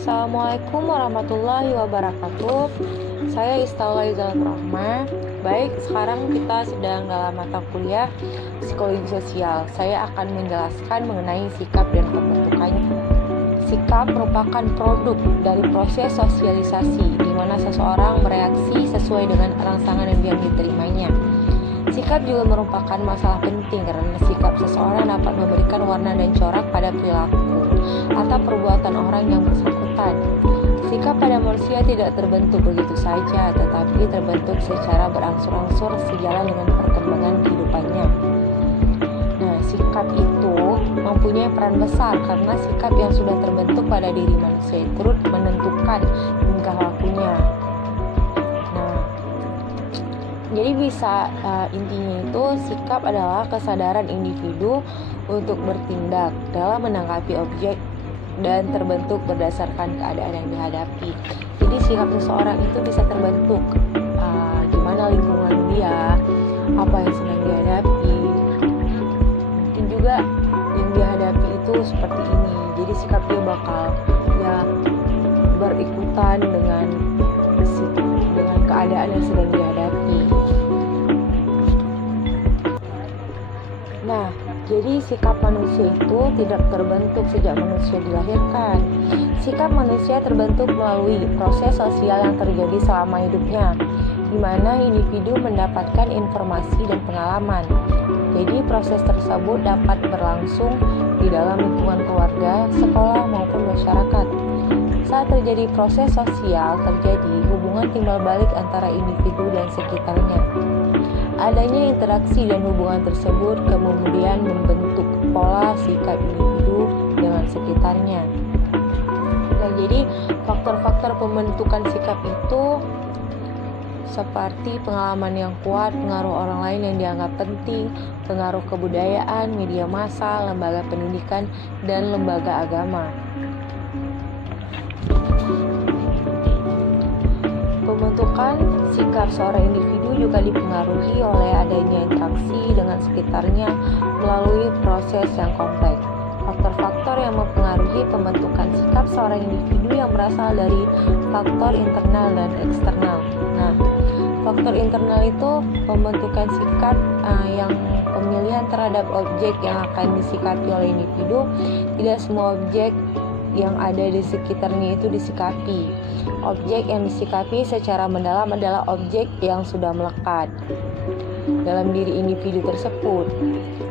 Assalamualaikum warahmatullahi wabarakatuh. Saya Istaula Izal Rahma. Baik, sekarang kita sedang dalam mata kuliah psikologi sosial. Saya akan menjelaskan mengenai sikap dan pembentukannya. Sikap merupakan produk dari proses sosialisasi, di mana seseorang bereaksi sesuai dengan rangsangan yang diterimanya. Sikap juga merupakan masalah penting karena sikap seseorang dapat memberikan warna dan corak pada perilaku atau perbuatan orang yang bersangkutan. Sikap pada manusia tidak terbentuk begitu saja, tetapi terbentuk secara berangsur-angsur sejalan dengan perkembangan kehidupannya. Nah, sikap itu mempunyai peran besar karena sikap yang sudah terbentuk pada diri manusia turut menentukan tingkah lakunya. Jadi intinya itu sikap adalah kesadaran individu untuk bertindak dalam menanggapi objek dan terbentuk berdasarkan keadaan yang dihadapi. Jadi sikap seseorang itu bisa terbentuk gimana lingkungan dia, apa yang sedang dihadapi. Mungkin juga yang dihadapi itu seperti ini. Jadi sikap dia bakal berikutan dengan keadaan yang sedang dihadapi. Nah, jadi sikap manusia itu tidak terbentuk sejak manusia dilahirkan. Sikap manusia terbentuk melalui proses sosial yang terjadi selama hidupnya, di mana individu mendapatkan informasi dan pengalaman. Jadi proses tersebut dapat berlangsung di dalam lingkungan keluarga, sekolah maupun masyarakat. Saat terjadi proses sosial, terjadi hubungan timbal balik antara individu dan sekitarnya. Adanya interaksi dan hubungan tersebut kemudian membentuk pola sikap individu dengan sekitarnya. Nah, jadi faktor-faktor pembentukan sikap itu seperti pengalaman yang kuat, pengaruh orang lain yang dianggap penting, pengaruh kebudayaan, media massa, lembaga pendidikan, dan lembaga agama. Pembentukan sikap seorang individu juga dipengaruhi oleh adanya interaksi dengan sekitarnya melalui proses yang kompleks. Faktor-faktor yang mempengaruhi pembentukan sikap seorang individu yang berasal dari faktor internal dan eksternal. Nah, faktor internal itu pembentukan sikap yang pemilihan terhadap objek yang akan disikapi oleh individu. Tidak semua objek yang ada di sekitarnya itu disikapi. Objek yang disikapi secara mendalam adalah objek yang sudah melekat dalam diri individu tersebut.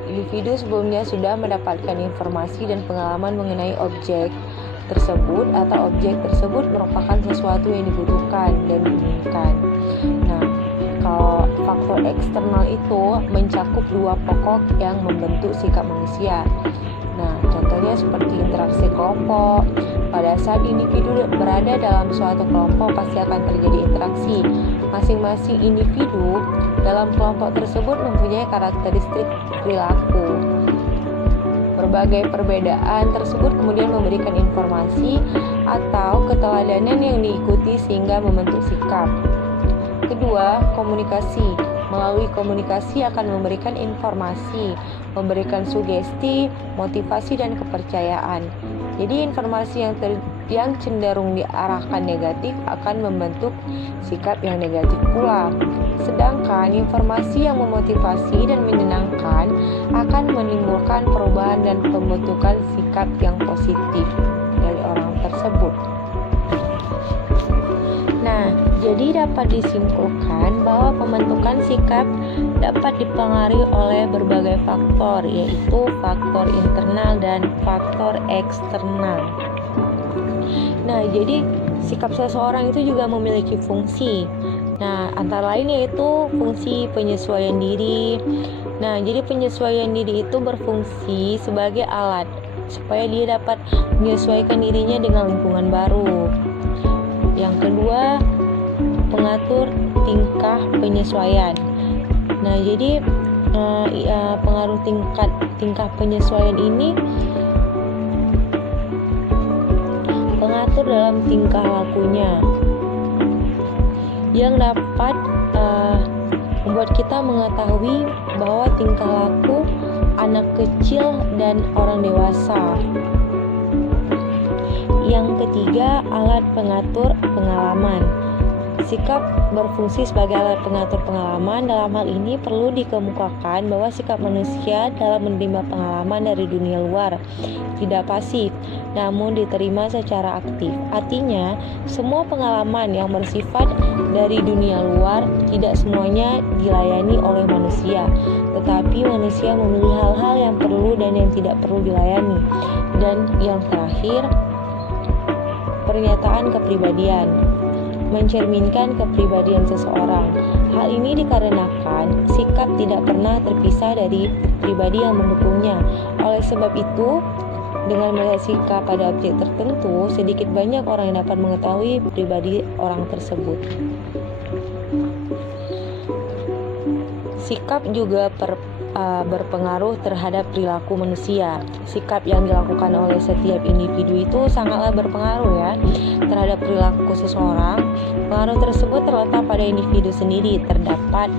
Individu sebelumnya sudah mendapatkan informasi dan pengalaman mengenai objek tersebut atau objek tersebut merupakan sesuatu yang dibutuhkan dan diinginkan. Nah, kalau faktor eksternal itu mencakup dua pokok yang membentuk sikap manusia. Nah, contohnya seperti interaksi kelompok. Pada saat individu berada dalam suatu kelompok, pasti akan terjadi interaksi. Masing-masing individu dalam kelompok tersebut mempunyai karakteristik perilaku. Berbagai perbedaan tersebut kemudian memberikan informasi atau keteladanan yang diikuti sehingga membentuk sikap. Kedua, komunikasi. Melalui komunikasi akan memberikan informasi, memberikan sugesti, motivasi, dan kepercayaan. Jadi informasi yang cenderung diarahkan negatif akan membentuk sikap yang negatif pula. Sedangkan informasi yang memotivasi dan menyenangkan akan menimbulkan perubahan dan pembentukan sikap yang positif dari orang tersebut. Nah, jadi dapat disimpulkan bahwa pembentukan sikap dapat dipengaruhi oleh berbagai faktor, yaitu faktor internal dan faktor eksternal. Nah, jadi sikap seseorang itu juga memiliki fungsi. Nah, antara lain yaitu fungsi penyesuaian diri. Nah, jadi penyesuaian diri itu berfungsi sebagai alat supaya dia dapat menyesuaikan dirinya dengan lingkungan baru. Yang kedua, pengatur tingkah penyesuaian. Nah, jadi pengaruh tingkah penyesuaian ini pengatur dalam tingkah lakunya yang dapat membuat kita mengetahui bahwa tingkah laku anak kecil dan orang dewasa Yang ketiga, alat pengatur pengalaman. Sikap berfungsi sebagai alat pengatur pengalaman. Dalam hal ini perlu dikemukakan bahwa sikap manusia dalam menerima pengalaman dari dunia luar tidak pasif, namun diterima secara aktif. Artinya, semua pengalaman yang bersifat dari dunia luar tidak semuanya dilayani oleh manusia, tetapi manusia memilih hal-hal yang perlu dan yang tidak perlu dilayani. Dan yang terakhir, pernyataan kepribadian mencerminkan kepribadian seseorang. Hal ini dikarenakan sikap tidak pernah terpisah dari pribadi yang mendukungnya. Oleh sebab itu, dengan melihat sikap pada objek tertentu, sedikit banyak orang yang dapat mengetahui pribadi orang tersebut. Sikap juga berpengaruh terhadap perilaku manusia. Sikap yang dilakukan oleh setiap individu itu sangatlah berpengaruh ya terhadap perilaku seseorang. Pengaruh tersebut terletak pada individu sendiri. Terdapat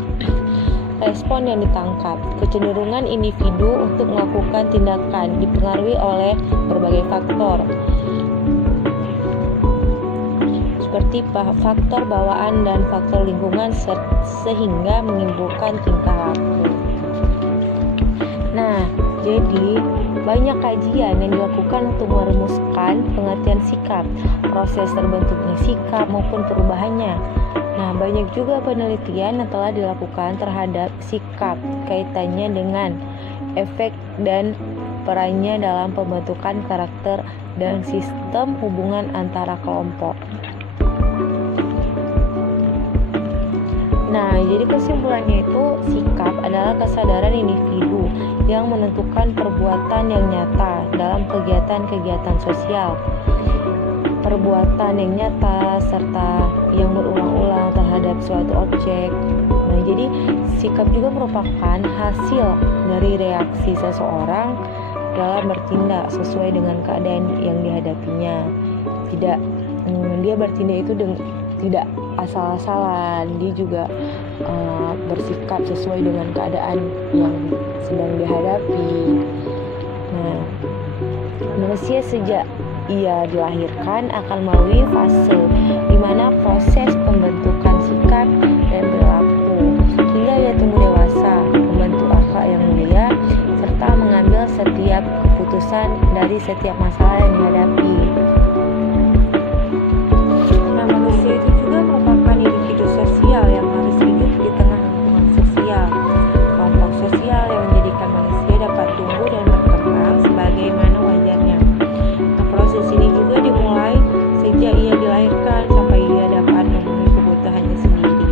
respon yang ditangkap. Kecenderungan individu untuk melakukan tindakan dipengaruhi oleh berbagai faktor, seperti faktor bawaan dan faktor lingkungan, sehingga menimbulkan tingkah laku. Nah, jadi banyak kajian yang dilakukan untuk merumuskan pengertian sikap, proses terbentuknya sikap maupun perubahannya. Nah, banyak juga penelitian yang telah dilakukan terhadap sikap, kaitannya dengan efek dan perannya dalam pembentukan karakter dan sistem hubungan antara kelompok. Nah, jadi kesimpulannya itu sikap adalah kesadaran individu yang menentukan perbuatan yang nyata dalam kegiatan-kegiatan sosial. Perbuatan yang nyata serta yang berulang-ulang terhadap suatu objek. Nah, jadi sikap juga merupakan hasil dari reaksi seseorang dalam bertindak sesuai dengan keadaan yang dihadapinya. Dia bertindak itu tidak asal-asalan, dia juga bersikap sesuai dengan keadaan yang sedang dihadapi. Nah, manusia sejak ia dilahirkan akan melalui fase di mana proses pembentukan sikap dan perilaku hingga ia tumbuh dewasa, membentuk akhlak yang mulia serta mengambil setiap keputusan dari setiap masalah yang dihadapi. Nah, manusia itu juga merupakan individu sosial yang harus hidup di tengah lingkungan sosial, kelompok sosial yang menjadikan manusia dapat tumbuh dan berkembang sebagaimana wajarnya. Nah, proses ini juga dimulai sejak ia dilahirkan sampai ia dapat memenuhi kebutuhannya sendiri.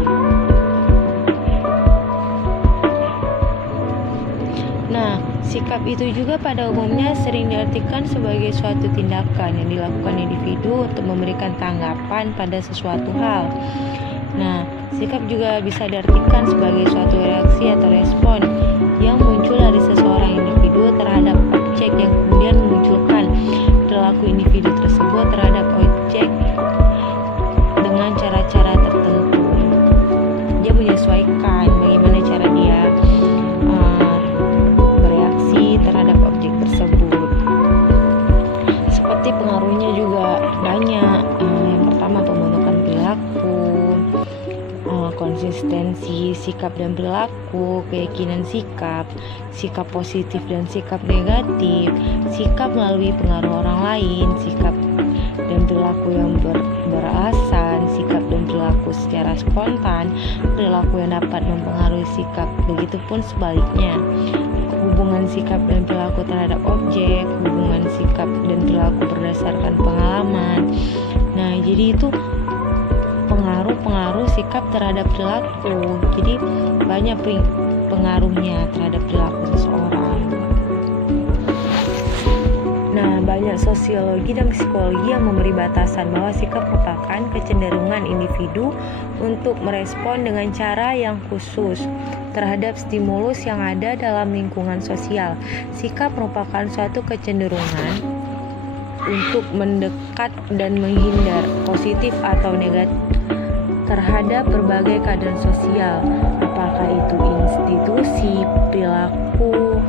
Nah, sikap itu juga pada umumnya sering diartikan sebagai suatu tindakan yang dilakukan individu untuk memberikan tanggapan pada sesuatu hal. Nah, sikap juga bisa diartikan sebagai suatu reaksi atau respon yang muncul dari seseorang individu terhadap objek yang kemudian memunculkan perilaku individu tersebut terhadap objek dengan cara-cara tertentu. Dia menyesuaikan bagaimana cara dia bereaksi terhadap objek tersebut. Seperti pengaruhnya juga banyak. Yang pertama, pembentukan perilaku, konsistensi sikap dan perilaku, keyakinan sikap, sikap positif dan sikap negatif, sikap melalui pengaruh orang lain, sikap dan perilaku yang beralasan, sikap dan perilaku secara spontan, perilaku yang dapat mempengaruhi sikap, begitupun sebaliknya. Hubungan sikap dan perilaku terhadap objek, hubungan sikap dan perilaku berdasarkan pengalaman. Nah, jadi itu pengaruh sikap terhadap perilaku. Jadi banyak pengaruhnya terhadap perilaku seseorang. Nah, banyak sosiologi dan psikologi yang memberi batasan bahwa sikap merupakan kecenderungan individu untuk merespon dengan cara yang khusus terhadap stimulus yang ada dalam lingkungan sosial. Sikap merupakan suatu kecenderungan untuk mendekat dan menghindar, positif atau negatif, terhadap berbagai keadaan sosial, apakah itu institusi, perilaku,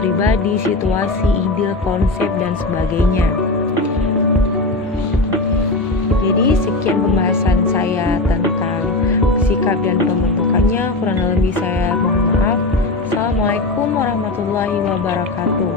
pribadi, situasi, ide, konsep, dan sebagainya. Jadi sekian pembahasan saya tentang sikap dan pembentukannya. Kurang lebih saya mohon maaf. Assalamualaikum warahmatullahi wabarakatuh.